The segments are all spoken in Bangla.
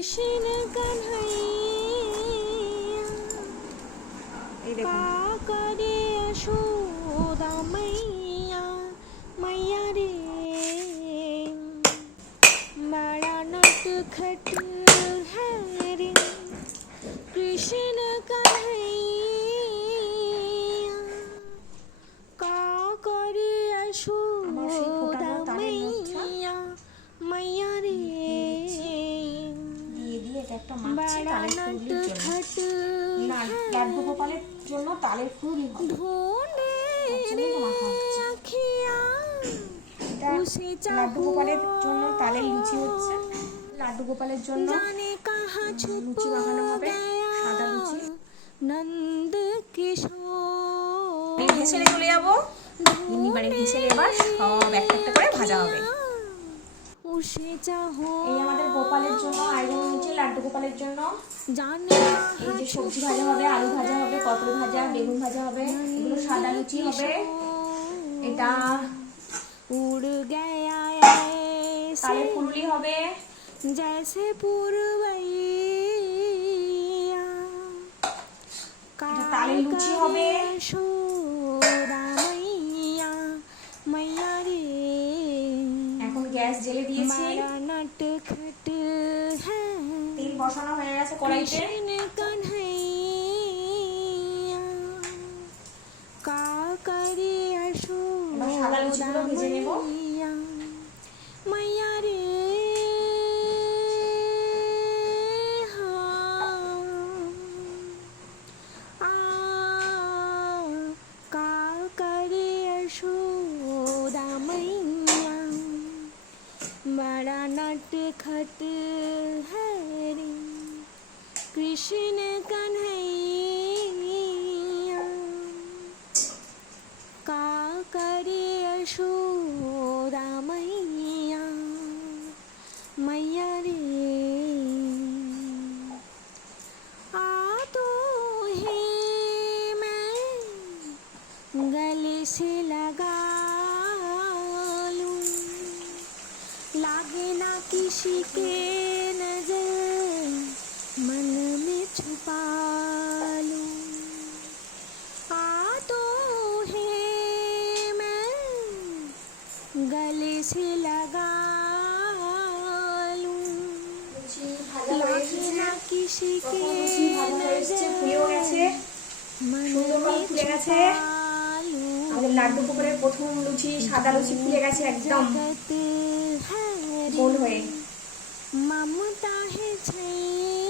कृष्ण कन्हैया करे यशोदा मैया मैया रे बड़ा नटखट है रे कृष्ण कन्हैया करे यशोदा मैया मैया रे बड़ा नटखट লাড্ডু গোপালের জন্য তালের ফুল ढूंढे रे अखियाँ उसे লাড্ডু গোপালের জন্য তালের লুচি হচ্ছে। লাড্ডু গোপালের জন্য जाने कहाँ छुप লুচি বানানো হবে, সাদা লুচি। नंद किशोर ভেসেলে চলে যাবো, এবারে ভেসেলে এবার সব একটা একটা করে ভাজা হবে। उसे चाहो এই আমাদের গোপালের জন্য আইরন লুচি, লাড্ডু গোপালের জন্য जाने এই যে সবজি ভাজা হবে, আলু ভাজা হবে, পটল ভাজা, বেগুন ভাজা হবে, এগুলো সাদা লুচি হবে। এটা उड़ गया তালের ऐसे ফুললি হবে, जैसे पुरवैया এটা তালের লুচি হবে। यशोदा मैया मैया रे এখন গ্যাস জ্বেলে দিয়েছি, बड़ा नटखट है তেল বসানো হয়ে গেছে কড়াইতে। कृष्ण कन्हैया करे এবার সাদা লুচিগুলো ভেজে নেব। मैया मैया रे करे यशोदा मैया बड़ा नटखट है रे कृष्ण कन्हैया करे यशोदा मैया मैया रे आ तो है मैं गले से लगा लूं लागे ना किसी के नजर मन में छुपा लूं आ तो है मैं गले से लगा लूं লুচি ভাজা হয়ে लागे এসেছে, ना किसी के লুচি ভাজা হয়ে এসেছে, ফুলেও গেছে, मन সুন্দর করে में ফুলে গেছে। छुपा लूं আমাদের লাড্ডু গোপালের প্রথম লুচি, সাদা লুচি ফুলে গেছে একদম जगत है গোল হয়ে। ममता है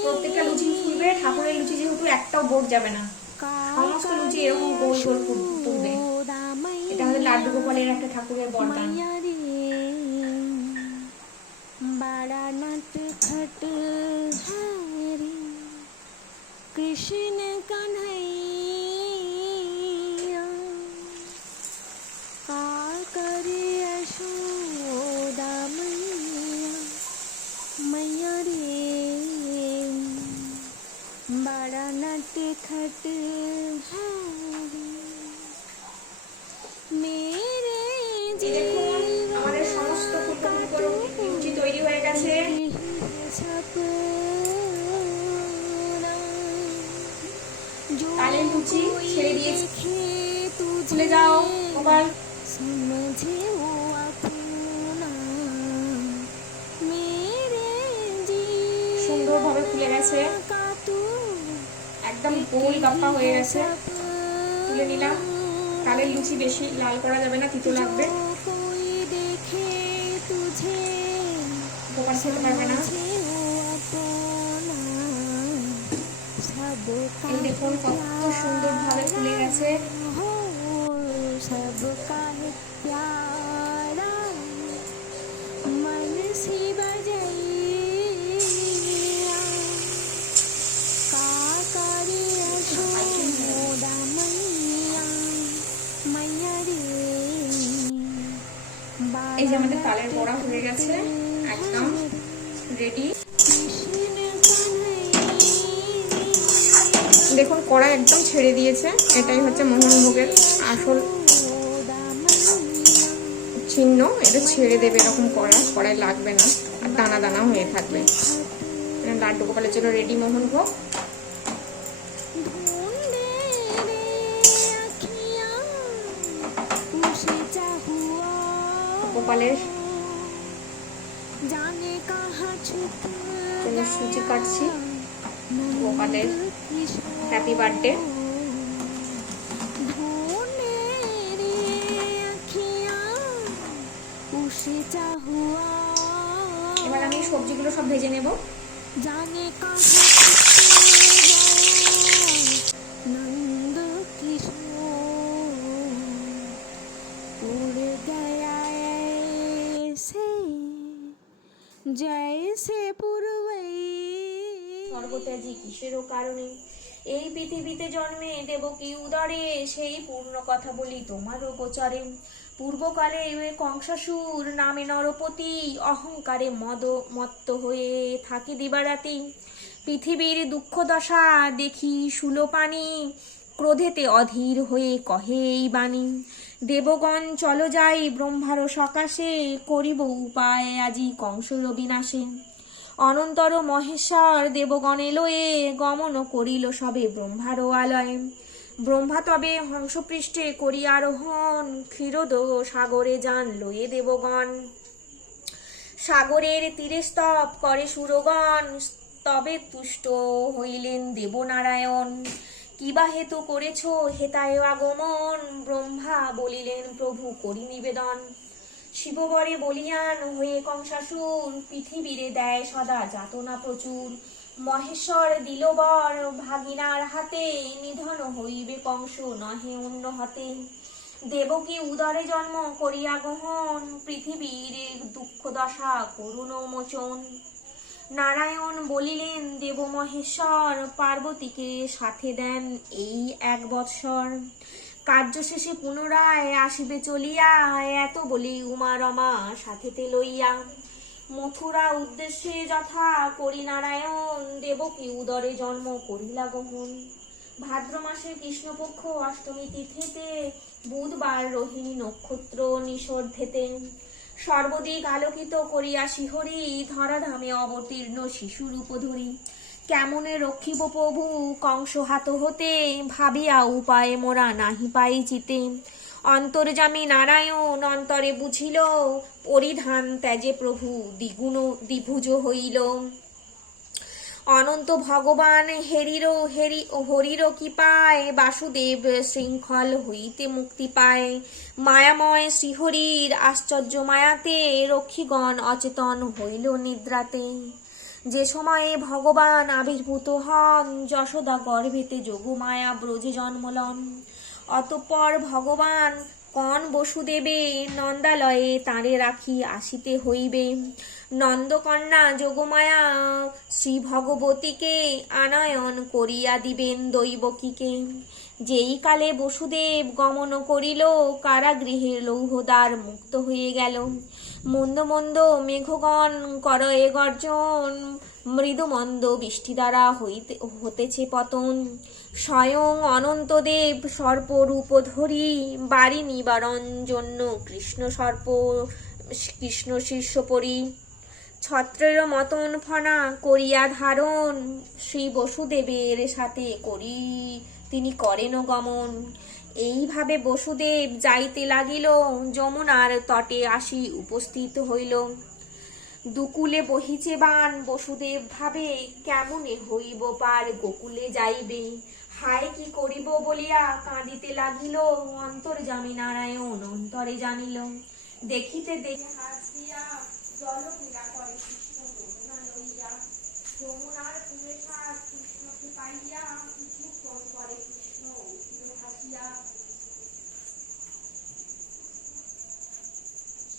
প্রত্যেকটা লুচি ফুলবে, ঠাকুরের লুচি যেহেতু একটাও বোট যাবে না, সমস্ত লুচি এরকম গোল গোল ফুলবে। এটা আমাদের লাড্ডু গোপালের একটা ঠাকুরের বরদান। बड़ा नटखट है रे कृष्ण कन्हैया करे यशोदा मैया मैया रे बड़ा नटखट है रे मेरे এই দেখুন আমাদের সমস্ত ফুলকো লুচি তৈরি হয়ে গেছে। তালের লুচি ছেড়ে দিয়েছি, তুলে যাও গোপাল। समझे वो अपना मेरे সুন্দরভাবে ফুলে গেছে, का तू একদম গোল গাপ্পা হয়ে গেছে। তুলে নিলাম। তালের লুচি বেশি লাল করা যাবে না, তিতো লাগবে, कोई देखे तुझे গোপাল খেতে পারবে না। এই দেখুন কত সুন্দরভাবে ফুলে গেছে। सबका है प्यारा मन सी बजैया करे यशोदा मैया मैया रे এই যে আমাদের তালের বড়া হয়ে গেছে, একদম রেডি। দেখুন কড়া একদম ছেড়ে দিয়েছে, এটাই হচ্ছে মোহনভোগের আসল চিহ্ন। এটা ছেড়ে দেবে, এরকম কড়াই লাগবে না আর দানা দানা হয়ে থাকবে। লাড্ডু গোপালের জন্য রেডি মোহনভোগ। ढूंढे रे अखियाँ उसे चाहुआ গোপালের जाने कहाँ छुप জন্য সুজি কাটছি। গোপালের হ্যাপি বার্থডে। ढूंढे रे अखियाँ उसे चाहुआ এবার আমি সবজিগুলো সব ভেজে নেব। जाने कहाँ छुप गया नंद किशोर उड़ गया ऐसे जैसे पूर्वई স্বর্গত্যাজি কিসেরও কারণে এই পৃথিবীতে জন্মে দেবকী উদরে, সেই পূর্ণ কথা বলি তোমারও গোচরে। পূর্বকালে কংসাসুর নামে নরপতি অহংকারে মত্ত হয়ে থাকে দিবারাতি। পৃথিবীর দুঃখ দশা দেখি সুলোপানি, ক্রোধেতে অধীর হয়ে কহে এই বাণী। দেবগণ চলো যাই ব্রহ্মার সকাশে, করিব উপায় আজি কংসর বিনাশে। অনন্তর মহেশ্বর দেবগণে লয়ে, গমন করিল সবে ব্রহ্মার আলয়ে। ব্রহ্মা তবে হংসপৃষ্ঠে করি আরোহণ, ক্ষীরোদ সাগরে যান লয়ে দেবগণ। সাগরের তীরে স্তব করে সুরগণ, তবে তুষ্ট হইলেন দেবনারায়ণ। কিবা হেতু করেছ হেতায় আগমন, ব্রহ্মা বলিলেন প্রভু করি নিবেদন। শিববরে বলিয়ান হয়ে কংসাসুর, পৃথিবীরে দেয় সদা যাতনা প্রচুর। মহেশ্বর দিল বর ভাগিনার হাতে, নিধন হইবে কংস নহে অন্য হাতে। দেবকী উদরে জন্ম করিয়া গ্রহণ, পৃথিবীর দুঃখ দশা করুণ মোচন। নারায়ণ বলিলেন দেব মহেশ্বর, পার্বতীকে সাথে দেন এই 1 বৎসর। কার্য শেষে পুনরায় আসিবে চলিয়া, এত বলি উমা রমা সাথেতে লইয়া। মথুরা উদ্দেশ্যে যথা করি নারায়ণ, দেবকী উদরে জন্ম করিলা গ্রহণ। ভাদ্র মাসে কৃষ্ণপক্ষ অষ্টমী তিথিতে, বুধবার রোহিণী নক্ষত্র নিষর্ধেতে। সর্বদিক আলোকিত করিয়া শিহরি, ধরাধামে অবতীর্ণ শিশুরূপ ধরি। কেমনে রক্ষিব প্রভু কংস হাত হতে, ভাবিয়া উপায়ে মোরা নাহি পাই চিতে। অন্তর্যামী নারায়ণ অন্তরে বুঝিল, পরিধান ত্যাজে প্রভু দ্বিগুণ দ্বিভুজ হইল। অনন্ত ভগবান হরির কৃপায়, বাসুদেব শৃঙ্খল হইতে মুক্তি পায়। মায়াময় শ্রীহরির আশ্চর্য মায়াতে, রক্ষীগণ অচেতন হইল নিদ্রাতে। যে সময়ে ভগবান আবির্ভূত হন, যশোদা গর্ভেতে যোগমায়া ব্রজে জন্মলন। অতঃপর ভগবান কন বসুদেবে, নন্দালয়ে তাঁরে রাখি আসিতে হইবে। নন্দকন্যা যোগমায়া শ্রী ভগবতীকে, আনয়ন করিয়া দিবেন দৈবকীকে। যেই কালে বসুদেব গমন করিল, কারাগৃহের লৌহদ্বার মুক্ত হয়ে গেল। মন্দ মন্দ মেঘগণ করয়ে গর্জন, মৃদুমন্দ বৃষ্টি দ্বারা হতেছে পতন। স্বয়ং অনন্তদেব সর্পরূপ ধরি, বাড়ি নিবারণ জন্য কৃষ্ণ শীর্ষপরি। ছত্রের মতন ফনা করিয়া ধারণ, শ্রী বসুদেবের সাথে করি তিনি করেন গমন। এইভাবে বসুদেব যাইতে লাগিল, যমুনার তটে আসি উপস্থিত হইল। দুকুলে বহিছে বান, বসুদেব ভাবে কেমনে হইব পার গোকুলে যাইবে। হায় কি করিব বলিয়া কাঁদিতে লাগিল, অন্তর্যামী নারায়ণ অন্তরে জানিল। দেখিতে দেখে হাসিয়া জল ক্রীড়া করে কৃষ্ণ যমুনা লইয়া। যমুনার কুলে সার কৃষ্ণকে পাইয়া, কিছুক্ষণ পরে কৃষ্ণ উঠিল ভাসিয়া।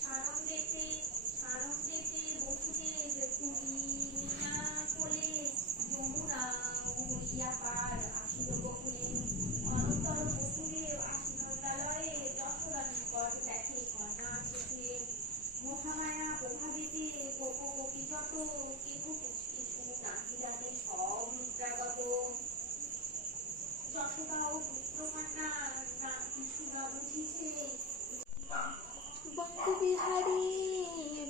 সানন্দেতে বসুদেব তুলিয়া কোলে, যমুনা হইয়া পার আসিল গোকুলে। অনন্তর বসুদেব আসি নন্দালয়ে, যশোদা নিকট দেখে কন্যা চোখে। মহামায়া প্রভাবিতে গোপী যত, কেহ কিছু নাহি জানে সব নিদ্রাগত। যশোদা ও পুত্রকন্যা কিছু না বুঝিছে, বঙ্গবিহারী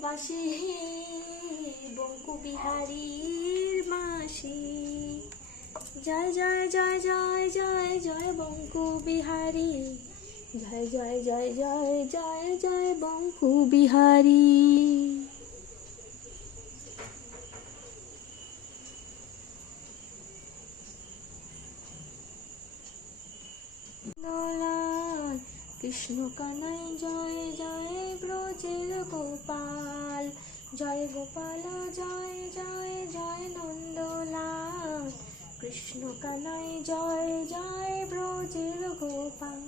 বাসে বঙ্কু বিহারীর মাসি। জয় জয় জয় জয় জয় জয় বঙ্কু বিহারী, জয় জয় জয় জয় জয় জয় বঙ্কু বিহারী। নন্দলাল কৃষ্ণ কানাই জয় জয় ব্রজের গোপাল, জয় গোপাল জয় জয় জয় নন্দলাল, কৃষ্ণ কানাই জয় জয় ব্রজের গোপাল,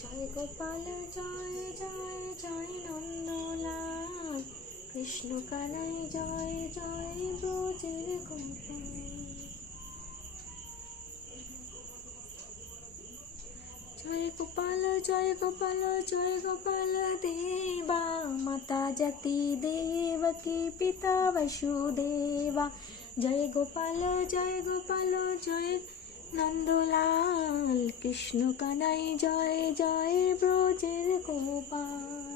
জয় গোপাল জয় জয় জয় নন্দলাল, কৃষ্ণ কানাই জয় জয় ব্রজের গোপাল। জয় গোপাল জয় গোপাল জয় গোপাল দেবা, মাতা জাতি দেবকী পিতা বসুদেবা, জয় গোপাল জয় নন্দলাল, কৃষ্ণ কানাই জয় জয় ব্রজের গোপাল।